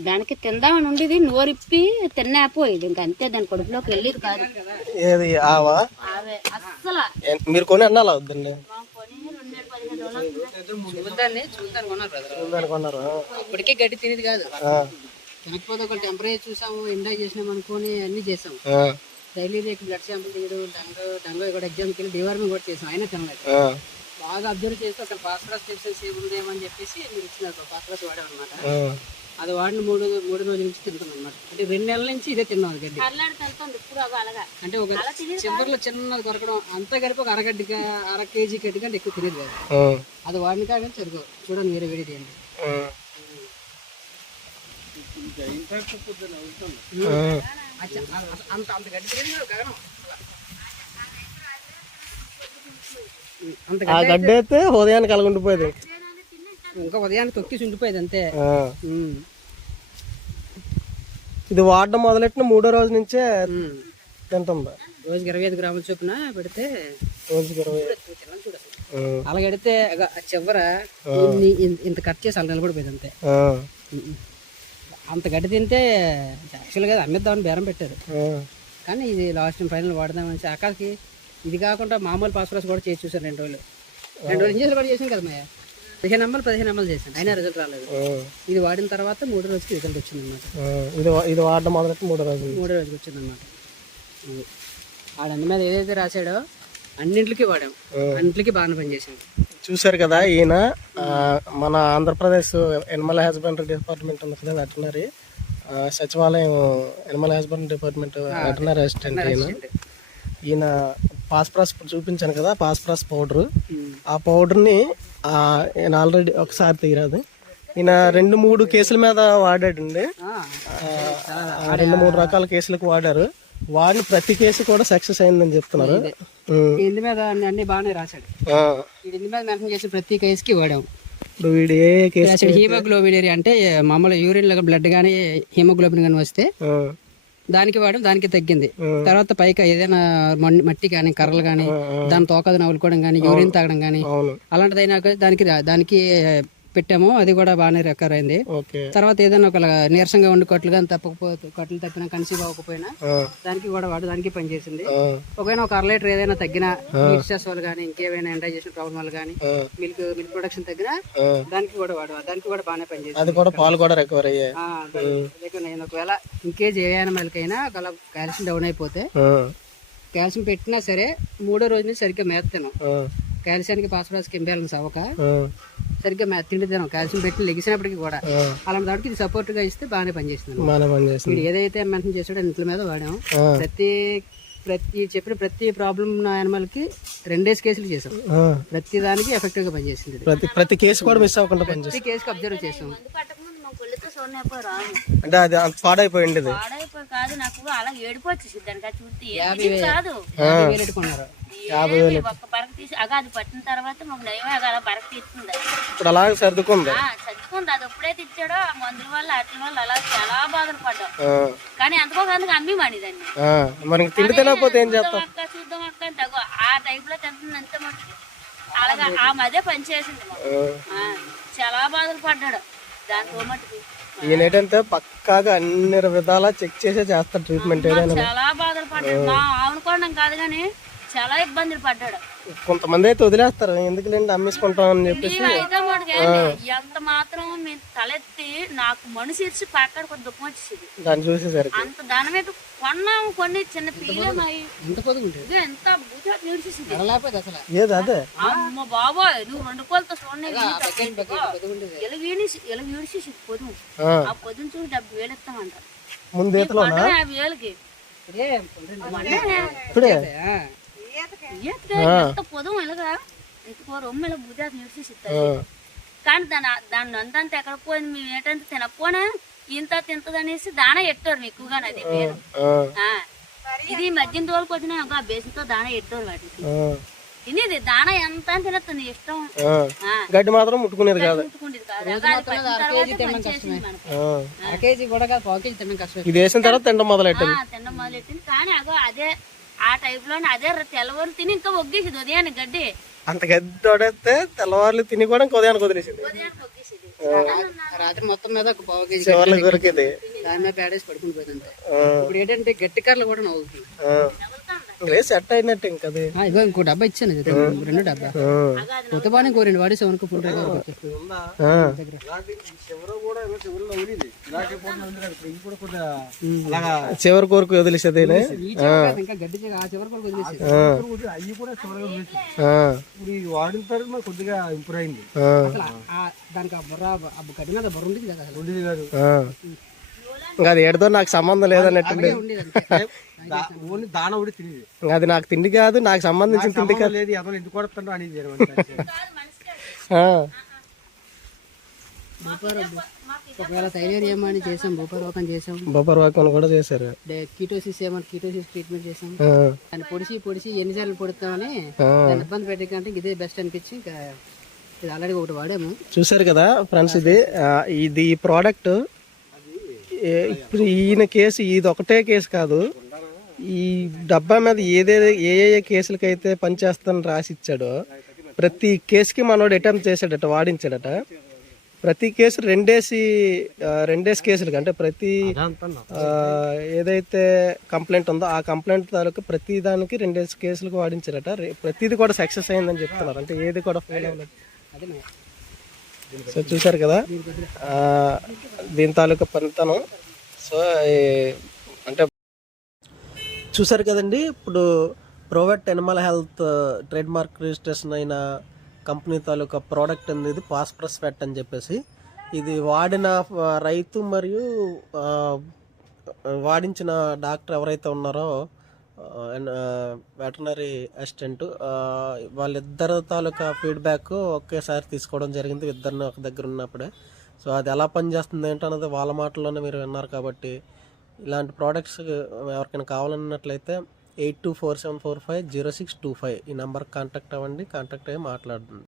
దానికి తిందామని ఉండేది నోరిప్పి తిన్నాపోయేది ఇంక అంతే దాని కడుపులోకి వెళ్ళేది కాదు. ఏది ఆవా? అస్సలు. ఏ- మీరు కొని అన్నాలా వద్దండి? ఇప్పటికే గడ్డి తినేది కాదు. తినకపోతే ఒక టెంపరేచర్ చూసాము ఎంజాయ్ చేసినాం అనుకొని అన్ని చేసాం. ఆ, డైలీ రేపు బ్లడ్ శాంపుల్ తీయడం డంగో డంగో కూడా ఎగ్జామ్కి వెళ్ళి డివార్మింగ్ కూడా చేసాం. అయినా తినలేదు. ఆ, బాగా అబ్జర్వ్ చేస్తే ఒక ఫాస్ఫరస్ డెఫిషియన్సీ ఉందేమని చెప్పేసి మీరు ఇచ్చినారు ఫాస్ఫరస్ వాడాం అనమాట ఆ. అది వాడిన మూడు మూడు రోజుల నుంచి తింటాం అనమాట అంటే రెండు నెలల నుంచి ఇదే తిన్నాం అది గడ్డి. అంటే ఒక చివరిలో చిన్నది దొరకడం అంతా కలిపి ఒక అరగడ్డిగా అర కేజీ గడ్డి కంటే ఎక్కువ తినేది కాదు. ఆ, అది వాడిన కానీ సరిగ్గా చూడండి వేరే వేడి తీయండి అంత అంత గడ్డి గగనం. ఆ గడ్డ అయితే ఉదయానికి కలగుండిపోయేది. ఇంకా ఉదయాన్నే తొక్కి ఉండిపోయేది అంతే. ఇది వాడడం మొదలెట్టిన మూడో రోజు నుంచే. తింటుంది. రోజుకి ఇరవై ఐదు గ్రాముల చొప్పున పెడితే రోజుకి ఇరవై అలా కడితే చివర ఇంత కట్ చేసి అలా నిలబడిపోయింది అంతే. అంత గడ్డి తింటే యాక్చువల్గా అమ్మేద్దామని బేరం పెట్టారు. కానీ ఇది లాస్ట్ ఫైనల్ వాడదామని ఆకాశకి ఇది కాకుండా మామూలు పాస్పరస్ కూడా చేసి చూసాను రెండు రోజులు. రెండు రోజులు ఇంజక్షన్ కూడా చేసాను కదా మయ్య పదిహేను అమ్మలు పదిహేను అమ్మలు చేశాను. అయినా రిజల్ట్ రాలేదు. ఇది వాడిన తర్వాత మూడో రోజుకి రిజల్ట్ వచ్చింది అనమాట. ఇది ఇది వాడడం మొదలెట్టి మూడో రోజు. నుంచి. మూడో రోజుకి వచ్చింది అనమాట ఆడన్ని మీద ఏదైతే రాశాడో అన్నింటికి వాడాం. అన్నింటికి బాగానే పనిచేసింది చూశారు కదా ఈయన మన ఆంధ్రప్రదేశ్ ఎనిమల్ హస్బెండరీ డిపార్ట్మెంట్ ఉంది కదా వెటనరీ సచివాలయం animal husbandry department veterinary assistant ఈయన. ఈయన పాస్పరస్ చూపించాను కదా పాస్పరస్ పౌడర్ ఆ పౌడర్ని ఈయన ఆల్రెడీ ఒకసారి తీరాదు ఈయన రెండు మూడు కేసుల మీద వాడాడండి. రెండు మూడు రకాల కేసులకు వాడారు. వాడిని ప్రతి కేసు కూడా సక్సెస్ అయిందని చెప్తున్నారు. ఇంటి మీద అన్ని బాగానే రాశాడు. ఇంటి మీద మెన్షన్ చేసిన ప్రతి కేసుకి వాడాం. ఇప్పుడు వీడు ఏ కేసు హీమోగ్లోబిన్ అంటే మామూలు యూరిన్ బ్లడ్ కానీ హీమోగ్లోబిన్ కానీ వస్తే దానికి వాడడం దానికి తగ్గింది. తర్వాత పైకి ఏదైనా మట్టి కానీ కర్రలు కానీ దాని తోకది నవ్వులుకోవడం కానీ యూరిన్ తాగడం కానీ అలాంటిదైనా దానికి దానికి పెట్టాము. అది కూడా బాగానే రికవర్ అయింది. తర్వాత ఏదైనా ఒక నీరసంగా ఉండి కట్లు కానీ తప్పకపోతే కట్లు తప్పినా కన్సీవ్ అవ్వకపోయినా దానికి కూడా వాడు దానికి పనిచేసింది ఒకవేళ ఒక అర లీటర్ ఏదైనా తగ్గినా స్ట్రెస్ వల్ల కానీ ఇంకేమైనా ఎండైజేషన్ ప్రాబ్లం వల్ల కానీ మిల్క్ మిల్క్ ప్రొడక్షన్ తగ్గినా. దానికి కూడా వాడు దానికి కూడా బాగానే పనిచేసింది అది కూడా పాలు కూడా రికవర్ అయ్యాయి. నేను ఒకవేళ ఇంకేజ్ ఏ యానిమల్కైనా ఒకవేళ కాల్షియం డౌన్ అయిపోతే కాల్షియం పెట్టినా సరే మూడో రోజు నుంచి సరిగ్గా మేత తినం ఆ, కాల్షియానికి ఫాస్ఫరస్కి ఇంబ్యాలెన్స్ అవ్వక ఆ, సరిగ్గా తిండి తినం కాల్షియం పెట్టి లెగిసినప్పటికీ కూడా. అలాంటి దానికి ఇది సపోర్ట్గా ఇస్తే బాగానే పనిచేస్తుంది. బాగానే పనిచేసింది వీడు ఏదైతే మెన్షన్ చేసాడో ఇంట్లో మీద వాడాం. ప్రతి ప్రతి చెప్పిన ప్రతి ప్రాబ్లం ఉన్న యానిమల్కి రెండేసి కేసులు చేసాం. ప్రతి దానికి ఎఫెక్టివ్గా పనిచేసింది. ప్రతి ప్రతి కేసు కూడా మిస్ అవ్వకుండా పనిచేస్తుంది. ప్రతి కేసుకి అబ్జర్వ్ చేసాం అంటే అది పాడైపోయింది కాదు నాకు అలా ఏడుపు వచ్చేసింది దానికి అది చూస్తే కాదు యాభై వేలు ఒక్క పరక తీసి అగా అది పట్టిన తర్వాత మాకు నయమే అలా పరక తీస్తుంది. ఇప్పుడు అలాగే సర్దుకుంది. ఆ, చదువుకుంది అది ఎప్పుడైతే ఇచ్చాడో ఆ మందుల వల్ల అట్ల వల్ల అలా చాలా బాధలు పడ్డాం. కానీ అందుకో అందుకు అమ్మి మానేదాన్ని ఆ. మరి ఇంక తిండి తినకపోతే ఏం చేస్తాం? చూద్దాం అక్క చూద్దాం అక్క అంటే ఆ టైప్లో తింటుంది అంతే మటుకు. అలాగా ఆ మధ్య పనిచేసింది చాలా బాధలు పడ్డాడు. దాంతో మటుకు ఈయన ఏంటంటే పక్కాగా అన్ని విధాలా చెక్ చేసే చేస్తాడు ట్రీట్మెంట్ ఏదైనా. చాలా బాధలు కాదు కానీ చాలా ఇబ్బందులు పడ్డాడు. కొంతమంది అయితే వదిలేస్తారు ఎందుకులేండి అమ్మేసుకుంటాం అని చెప్పేసి ఎంత మాత్రం మేము తలెత్తి నాకు మనిషి ఇచ్చి పక్కడ కొంత దుఃఖం వచ్చేసింది. దాన్ని చూసేసరికి. అంత దాని మీద కొన్నాము కొన్ని చిన్న ఎంత ఏది అదే? అమ్మ బాబోయ్ నువ్వు రెండు కోళ్ళతో చూడండి ఇలా వీడిసి పొదుము. ఆ, ఆ పొద్దున చూసి డెబ్బై వేలు ఇస్తామంటారు ముందు వేలకి. ఇప్పుడే ఎంత రొమ్మ ఇలా బుద్ధి ఇస్తారు కానీ దాని దాన్ని అంతంత ఎక్కడ పోయింది? మేము ఏంటంటే తినకపోయినా ఇంత తింటదనేసి దాన ఎట్టారు ఎక్కువగా అది పేరు ఆ, ఆ. ఇది మధ్యన రోజులకు వచ్చిన ఒక బేసంతో దాన ఎట్టారు వాటికి? తినేది దాన ఎంత అని తినచ్చు నీ ఇష్టం. గడ్డి మాత్రం ముట్టుకునేది కాదు. అది ఇది వేసిన తర్వాత తినడం మొదలెట్టింది. ఆ, తినడం మొదలెట్టింది. కానీ అగో అదే ఆ టైప్లోనే అదే తెల్లవారు తిని ఇంకా ఒగ్గేసింది ఉదయాన్నే గడ్డి. అంత గడ్డి తోడేస్తే తెల్లవారులు తిని కూడా ఇంక ఉదయానికి వదిలేసింది రాత్రి మొత్తం మీద ఒక పావు కేజీ చివర్లో కొరికింది దాని మీద పేడేసి పడుకుని పోయింది ఇప్పుడు ఏంటంటే గట్టి కర్రలు కూడా నవ్వుతుంది లేదు సెట్ అయినట్టు ఇంక అది. ఆ, ఇగో ఇంకో డబ్బా ఇచ్చాను రెండు డబ్బా. కొత్త బాగా ఇంకో రెండు వాడేసి అనుకో ఫుల్ ఆ. చివరి కోరిక వదిలేసేదేనే ఇంకా గడ్డి ఆ చివరి కూడా అవి వాడిన తర్వాత కొద్దిగా ఇంప్రూవ్ అయింది. ఆ, అసలు ఆ- దానికి ఆ బుర్ర ఆ గడ్డి మీద బుర్ర ఉండేది కదా ఉండేది కాదు. ఆ. ఇంకా అది ఏడుతో నాకు సంబంధం లేదన్నట్టు అలాగే ఉండేది అంతే. దా- ఓన్లీ దాన ఒకటి తినేది. ఇంకా అది నాకు తిండి కాదు నాకు సంబంధించిన తిండి కాదు. లేదు అతను ఎందుకు కొడుతుండో అనేది ఒకవేళ థైరాయిడ్ ఏమని చేసాం భూపరోగం చేసాం. బొబ్బర్ వాకం కూడా చేశారు. కీటోసిస్ ఏమని కీటోసిస్ ట్రీట్మెంట్ చేసాం. దాన్ని పొడిచి పొడిచి ఎన్నిసార్లు పొడుతామని. దాన్ని ఇబ్బంది పెట్టకంటే ఇదే బెస్ట్ అనిపించి ఇంకా ఇది ఆల్రెడీ ఒకటి వాడాము. చూసారు కదా ఫ్రెండ్స్ ఇది. ఇది ఈ ప్రోడక్ట్ ఇప్పుడు ఈయన కేసు ఇది ఒకటే కేసు కాదు. ఈ డబ్బా మీద ఏదేదో ఏ ఏ కేసులకైతే పనిచేస్తానని రాసి ఇచ్చాడో ప్రతి కేసుకి మనోడు అటెంప్ట్ చేశాడట వాడించాడట. ప్రతి కేసు రెండేసి రెండేసి కేసులకి అంటే ప్రతి ఏదైతే కంప్లైంట్ ఉందో ఆ కంప్లైంట్ తాలూకు ప్రతి దానికి రెండేసి కేసులకు వాడించారట. ప్రతిది కూడా సక్సెస్ అయిందని చెప్తున్నారు. అంటే ఏది కూడా ఫెయిల్ అవ్వలేదు. సో చూసారు కదా దీని తాలూకా పనితనం. సో అంటే చూసారు కదండి ఇప్పుడు Provet animal health trademark registration అయిన కంపెనీ తాలూకా ప్రోడక్ట్ అనేది పాస్ప్రస్ ఫెట్ అని చెప్పేసి ఇది వాడిన రైతు మరియు వాడించిన డాక్టర్ ఎవరైతే ఉన్నారో వెటనరీ అసిస్టెంట్ వాళ్ళిద్దరు తాలూకా ఫీడ్బ్యాక్ ఒకేసారి తీసుకోవడం జరిగింది ఇద్దరిని ఒక దగ్గర ఉన్నప్పుడే. సో అది ఎలా పనిచేస్తుంది ఏంటన్నది వాళ్ళ మాటల్లోనే మీరు విన్నారు కాబట్టి ఇలాంటి ప్రోడక్ట్స్ ఎవరికైనా కావాలన్నట్లయితే eight two four seven four five zero six two five ఈ నెంబర్కి కాంటాక్ట్ అవ్వండి కాంటాక్ట్ అయ్యి మాట్లాడండి.